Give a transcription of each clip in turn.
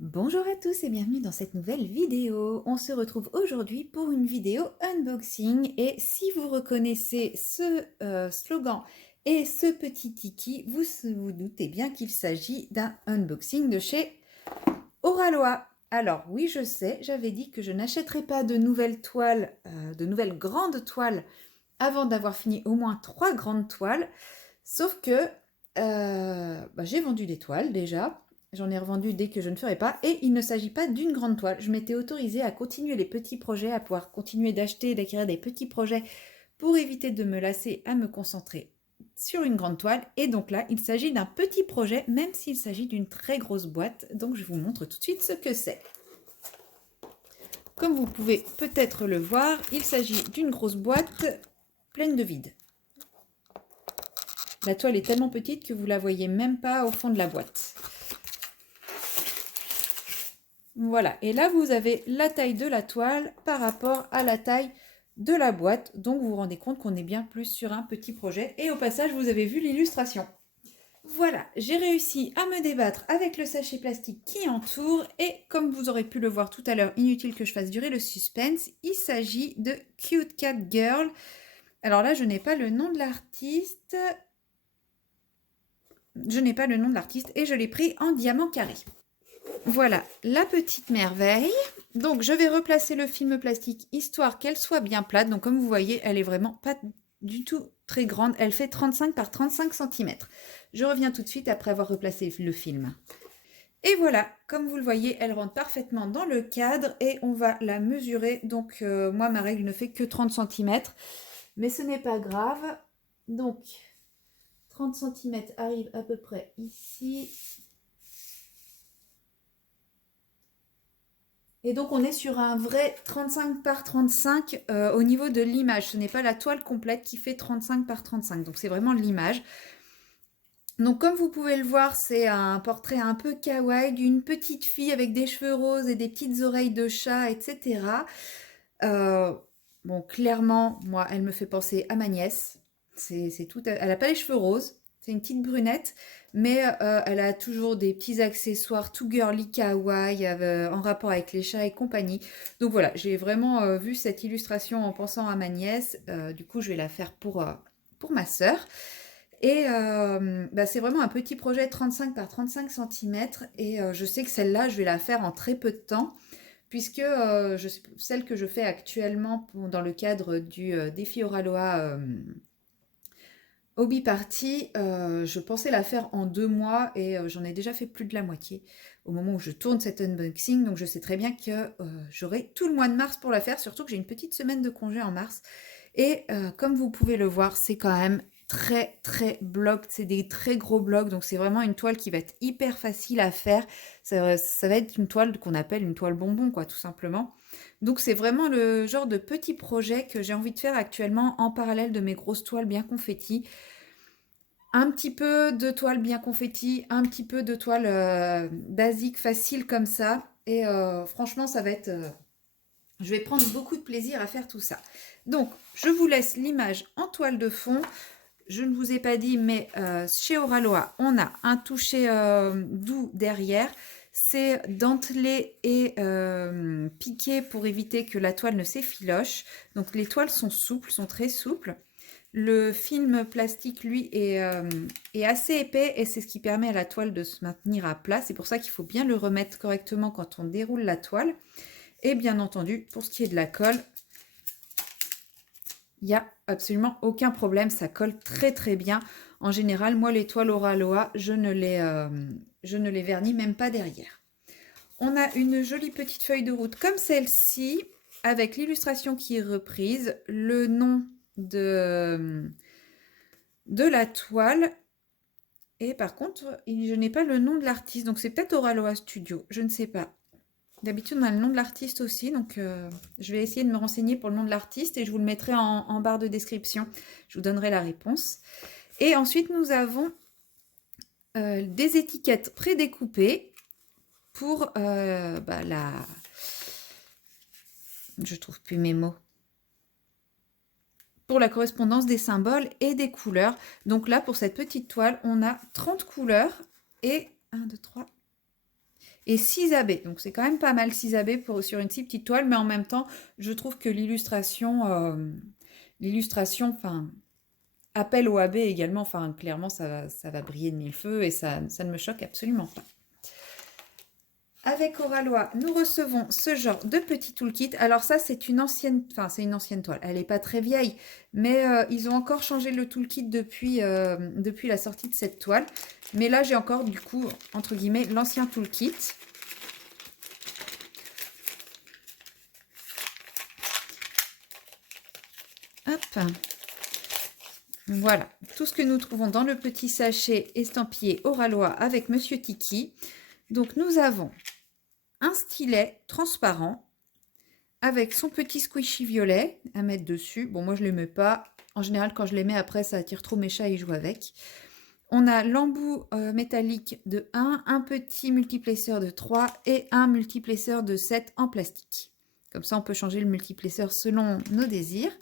Bonjour à tous et bienvenue dans cette nouvelle vidéo. On se retrouve aujourd'hui pour une vidéo unboxing et si vous reconnaissez ce slogan et ce petit tiki, vous doutez bien qu'il s'agit d'un unboxing de chez Oralois. Alors oui, je sais, j'avais dit que je n'achèterais pas de nouvelles toiles, de nouvelles grandes toiles avant d'avoir fini au moins 3 grandes toiles, sauf que j'ai vendu des toiles déjà. J'en ai revendu dès que je ne ferai pas. Et il ne s'agit pas d'une grande toile. Je m'étais autorisée à continuer les petits projets, à pouvoir continuer d'acheter et d'acquérir des petits projets pour éviter de me lasser à me concentrer sur une grande toile. Et donc là, il s'agit d'un petit projet, même s'il s'agit d'une très grosse boîte. Donc je vous montre tout de suite ce que c'est. Comme vous pouvez peut-être le voir, il s'agit d'une grosse boîte pleine de vide. La toile est tellement petite que vous ne la voyez même pas au fond de la boîte. Voilà, et là vous avez la taille de la toile par rapport à la taille de la boîte. Donc vous vous rendez compte qu'on est bien plus sur un petit projet. Et au passage, vous avez vu l'illustration. Voilà, j'ai réussi à me débattre avec le sachet plastique qui entoure. Et comme vous aurez pu le voir tout à l'heure, inutile que je fasse durer le suspense, il s'agit de Cute Cat Girl. Alors là, je n'ai pas le nom de l'artiste. Je n'ai pas le nom de l'artiste et je l'ai pris en diamant carré. Voilà la petite merveille. Donc je vais replacer le film plastique histoire qu'elle soit bien plate. Donc comme vous voyez, elle est vraiment pas du tout très grande. Elle fait 35 par 35 cm. Je reviens tout de suite après avoir replacé le film. Et voilà, comme vous le voyez, elle rentre parfaitement dans le cadre et on va la mesurer. Donc moi, ma règle ne fait que 30 cm. Mais ce n'est pas grave. Donc 30 cm arrive à peu près ici. Et donc on est sur un vrai 35 par 35 au niveau de l'image. Ce n'est pas la toile complète qui fait 35 par 35. Donc c'est vraiment l'image. Donc comme vous pouvez le voir, c'est un portrait un peu kawaii d'une petite fille avec des cheveux roses et des petites oreilles de chat, etc. Bon, clairement, moi, elle me fait penser à ma nièce. C'est tout. Elle n'a pas les cheveux roses. C'est une petite brunette, mais elle a toujours des petits accessoires tout girly kawaii en rapport avec les chats et compagnie. Donc voilà, j'ai vraiment vu cette illustration en pensant à ma nièce. Du coup, je vais la faire pour ma sœur. Et c'est vraiment un petit projet 35 par 35 cm. Et je sais que celle-là, je vais la faire en très peu de temps puisque celle que je fais actuellement dans le cadre du défi Oraloa Hobby Party, je pensais la faire en 2 mois et j'en ai déjà fait plus de la moitié au moment où je tourne cet unboxing. Donc je sais très bien que j'aurai tout le mois de mars pour la faire, surtout que j'ai une petite semaine de congé en mars. Et comme vous pouvez le voir, c'est quand même très très bloc, c'est des très gros blocs, donc c'est vraiment une toile qui va être hyper facile à faire. Ça va être une toile qu'on appelle une toile bonbon, quoi, tout simplement. Donc c'est vraiment le genre de petit projet que j'ai envie de faire actuellement en parallèle de mes grosses toiles bien confettis. Un petit peu de toile bien confetti, un petit peu de toile basique, facile comme ça. Et franchement, ça va être... je vais prendre beaucoup de plaisir à faire tout ça. Donc, je vous laisse l'image en toile de fond. Je ne vous ai pas dit, mais chez Oraloa, on a un toucher doux derrière. C'est dentelé et piqué pour éviter que la toile ne s'effiloche. Donc, les toiles sont souples, sont très souples. Le film plastique, lui, est assez épais et c'est ce qui permet à la toile de se maintenir à plat. C'est pour ça qu'il faut bien le remettre correctement quand on déroule la toile. Et bien entendu, pour ce qui est de la colle, il n'y a absolument aucun problème. Ça colle très très bien. En général, moi, les toiles Oraloa, je ne les vernis même pas derrière. On a une jolie petite feuille de route comme celle-ci, avec l'illustration qui est reprise, le nom de la toile. Et par contre, je n'ai pas le nom de l'artiste, donc c'est peut-être Oraloa Studio, je ne sais pas. D'habitude, on a le nom de l'artiste aussi, donc je vais essayer de me renseigner pour le nom de l'artiste et je vous le mettrai en barre de description. Je vous donnerai la réponse. Et ensuite, nous avons des étiquettes prédécoupées pour la... Je trouve plus mes mots. Pour la correspondance des symboles et des couleurs. Donc là, pour cette petite toile, on a 30 couleurs et 1, 2, 3... et 6 AB. Donc c'est quand même pas mal 6 AB sur une si petite toile, mais en même temps, je trouve que l'illustration, enfin, appelle au AB également. Enfin, clairement, ça va briller de mille feux et ça ne me choque absolument pas. Avec Oralois, nous recevons ce genre de petit toolkit. Alors ça, c'est une ancienne toile. Elle n'est pas très vieille, mais ils ont encore changé le toolkit depuis la sortie de cette toile. Mais là, j'ai encore, du coup, entre guillemets, l'ancien toolkit. Hop. Voilà, tout ce que nous trouvons dans le petit sachet estampillé Oralois avec Monsieur Tiki. Donc, nous avons un stylet transparent avec son petit squishy violet à mettre dessus. Bon, moi, je ne les mets pas. En général, quand je les mets après, ça attire trop mes chats et ils jouent avec. On a l'embout métallique de 1, un petit multiplaceur de 3 et un multiplaceur de 7 en plastique. Comme ça, on peut changer le multiplaceur selon nos désirs.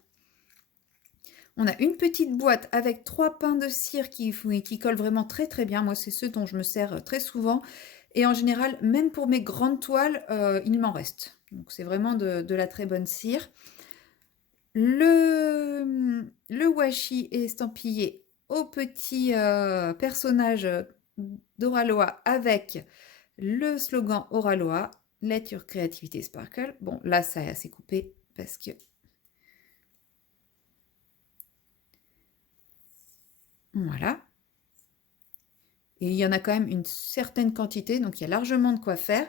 On a une petite boîte avec 3 pains de cire qui collent vraiment très très bien. Moi, c'est ceux dont je me sers très souvent. Et en général, même pour mes grandes toiles, il m'en reste. Donc, c'est vraiment de la très bonne cire. Le washi est estampillé au petit personnage d'Oralois avec le slogan Oralois, Let your creativity sparkle. Bon, là, ça est assez coupé parce que... Voilà. Et il y en a quand même une certaine quantité, donc il y a largement de quoi faire.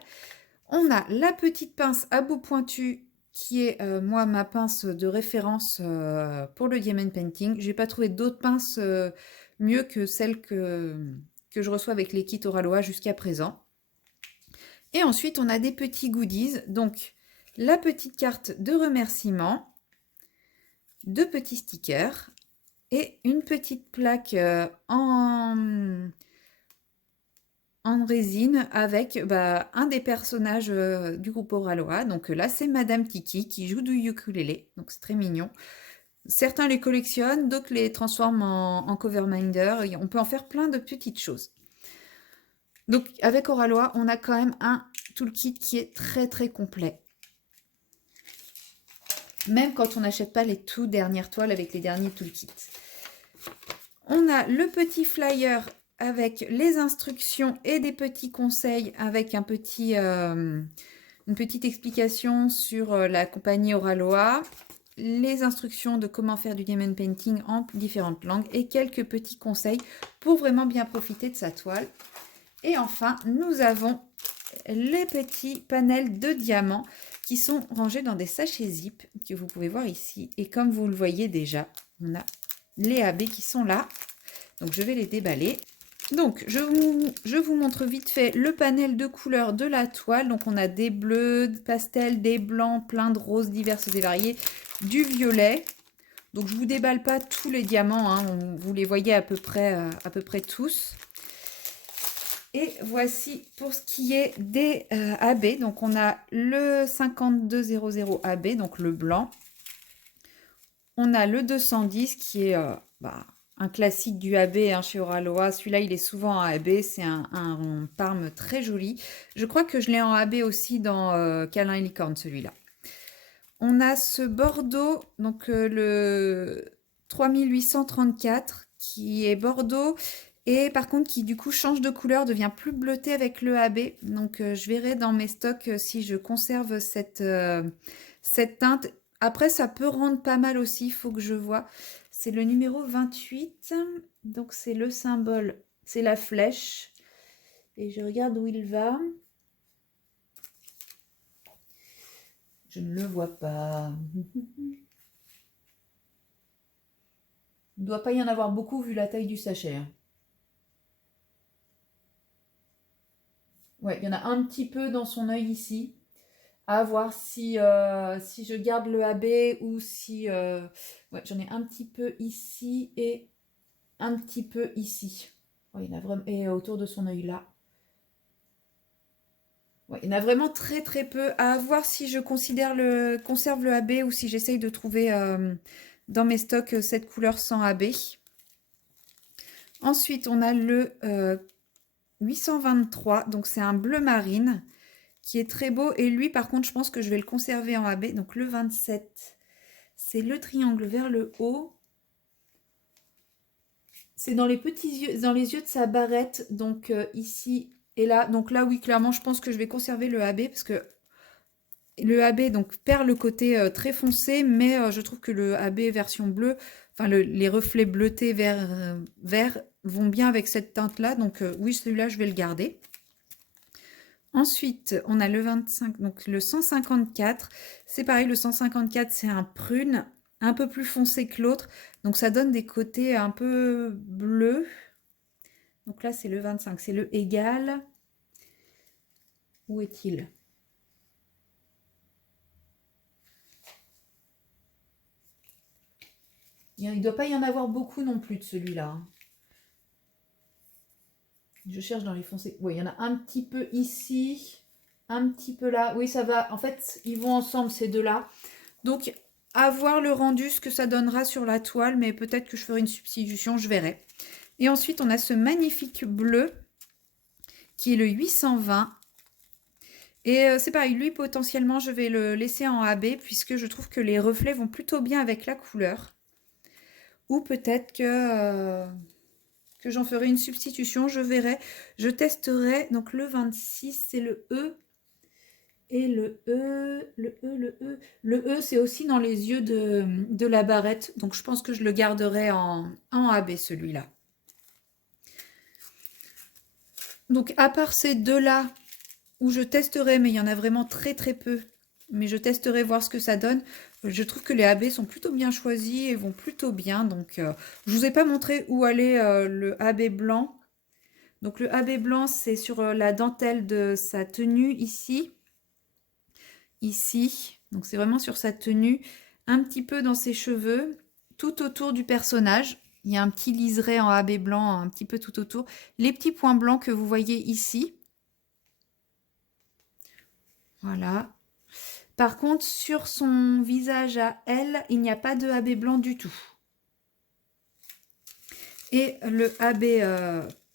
On a la petite pince à bout pointu qui est, moi, ma pince de référence pour le diamond painting. Je n'ai pas trouvé d'autres pinces mieux que celles que je reçois avec les kits Oralois jusqu'à présent. Et ensuite, on a des petits goodies. Donc, la petite carte de remerciement, 2 petits stickers et une petite plaque en résine avec un des personnages du groupe Oralois. Donc là, c'est Madame Tiki qui joue du ukulélé. Donc c'est très mignon. Certains les collectionnent, d'autres les transforment en cover minder. Et on peut en faire plein de petites choses. Donc avec Oralois, on a quand même un toolkit qui est très très complet. Même quand on n'achète pas les tout dernières toiles avec les derniers toolkits. On a le petit flyer avec les instructions et des petits conseils avec une petite explication sur la compagnie Oralois, les instructions de comment faire du diamond painting en différentes langues et quelques petits conseils pour vraiment bien profiter de sa toile. Et enfin, nous avons les petits panels de diamants qui sont rangés dans des sachets zip que vous pouvez voir ici. Et comme vous le voyez déjà, on a les AB qui sont là. Donc, je vais les déballer. Donc, je vous montre vite fait le panel de couleurs de la toile. Donc, on a des bleus, pastels, des blancs, plein de roses diverses et variées, du violet. Donc, je ne vous déballe pas tous les diamants, hein, vous les voyez à peu près tous. Et voici pour ce qui est des AB. Donc, on a le 5200 AB, donc le blanc. On a le 210 qui est... un classique du AB hein, chez Oralois. Celui-là, il est souvent en AB. C'est un parme très joli. Je crois que je l'ai en AB aussi dans Câlin et Licorne, celui-là. On a ce bordeaux, donc le 3834, qui est bordeaux. Et par contre, qui du coup change de couleur, devient plus bleuté avec le AB. Donc, je verrai dans mes stocks si je conserve cette teinte. Après, ça peut rendre pas mal aussi, il faut que je vois. C'est le numéro 28, donc c'est le symbole, c'est la flèche. Et je regarde où il va. Je ne le vois pas. Il ne doit pas y en avoir beaucoup vu la taille du sachet. Hein. Ouais, il y en a un petit peu dans son œil ici. À voir si je garde le AB ou si... ouais, j'en ai un petit peu ici et un petit peu ici. Ouais, il y en a vraiment... Et autour de son œil là. Ouais, il y en a vraiment très très peu. À voir si je conserve le AB ou si j'essaye de trouver dans mes stocks cette couleur sans AB. Ensuite, on a le 823, donc c'est un bleu marine qui est très beau. Et lui, par contre, je pense que je vais le conserver en AB. Donc le 27, c'est le triangle vers le haut. C'est dans les petits yeux, dans les yeux de sa barrette, donc ici et là. Donc là, oui, clairement, je pense que je vais conserver le AB parce que le AB donc perd le côté très foncé, mais je trouve que le AB version bleue, enfin les reflets bleutés vert vont bien avec cette teinte-là. Donc oui, celui-là, je vais le garder. Ensuite, on a le 25, donc le 154. C'est pareil, le 154, c'est un prune, un peu plus foncé que l'autre. Donc ça donne des côtés un peu bleus. Donc là, c'est le 25, c'est le égal. Où est-il? Il ne doit pas y en avoir beaucoup non plus de celui-là. Je cherche dans les foncés. Oui, il y en a un petit peu ici, un petit peu là. Oui, ça va. En fait, ils vont ensemble, ces deux-là. Donc, à voir le rendu, ce que ça donnera sur la toile, mais peut-être que je ferai une substitution, je verrai. Et ensuite, on a ce magnifique bleu, qui est le 820. Et c'est pareil, lui, potentiellement, je vais le laisser en AB, puisque je trouve que les reflets vont plutôt bien avec la couleur. Ou peut-être que j'en ferai une substitution, je verrai. Je testerai, donc le 26, c'est le E. Et le E, le E, c'est aussi dans les yeux de la barrette. Donc, je pense que je le garderai en AB, celui-là. Donc, à part ces deux-là, où je testerai, mais il y en a vraiment très très peu, mais je testerai voir ce que ça donne. Je trouve que les AB sont plutôt bien choisis et vont plutôt bien. Donc, je vous ai pas montré où allait le AB blanc. Donc, le AB blanc, c'est sur la dentelle de sa tenue ici. Ici. Donc, c'est vraiment sur sa tenue. Un petit peu dans ses cheveux. Tout autour du personnage. Il y a un petit liseré en AB blanc, un petit peu tout autour. Les petits points blancs que vous voyez ici. Voilà. Par contre, sur son visage à elle, il n'y a pas de AB blanc du tout. Et le AB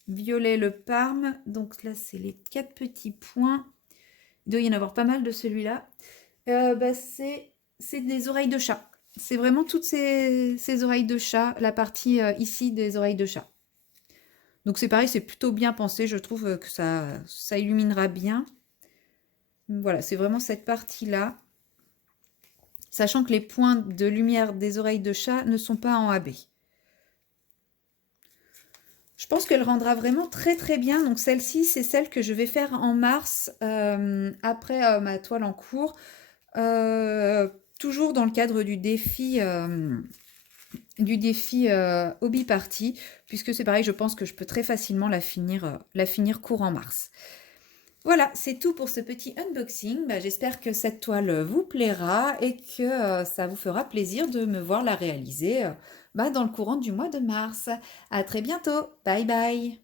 violet, le Parme, donc là, c'est les 4 petits points. Il doit y en avoir pas mal de celui-là. C'est des oreilles de chat. C'est vraiment toutes ces oreilles de chat, la partie ici des oreilles de chat. Donc c'est pareil, c'est plutôt bien pensé. Je trouve que ça illuminera bien. Voilà, c'est vraiment cette partie-là. Sachant que les points de lumière des oreilles de chat ne sont pas en AB. Je pense qu'elle rendra vraiment très très bien. Donc celle-ci, c'est celle que je vais faire en mars, après ma toile en cours. Toujours dans le cadre du défi Hobby Party, puisque c'est pareil, je pense que je peux très facilement la finir court en mars. Voilà, c'est tout pour ce petit unboxing. J'espère que cette toile vous plaira et que ça vous fera plaisir de me voir la réaliser dans le courant du mois de mars. À très bientôt. Bye bye.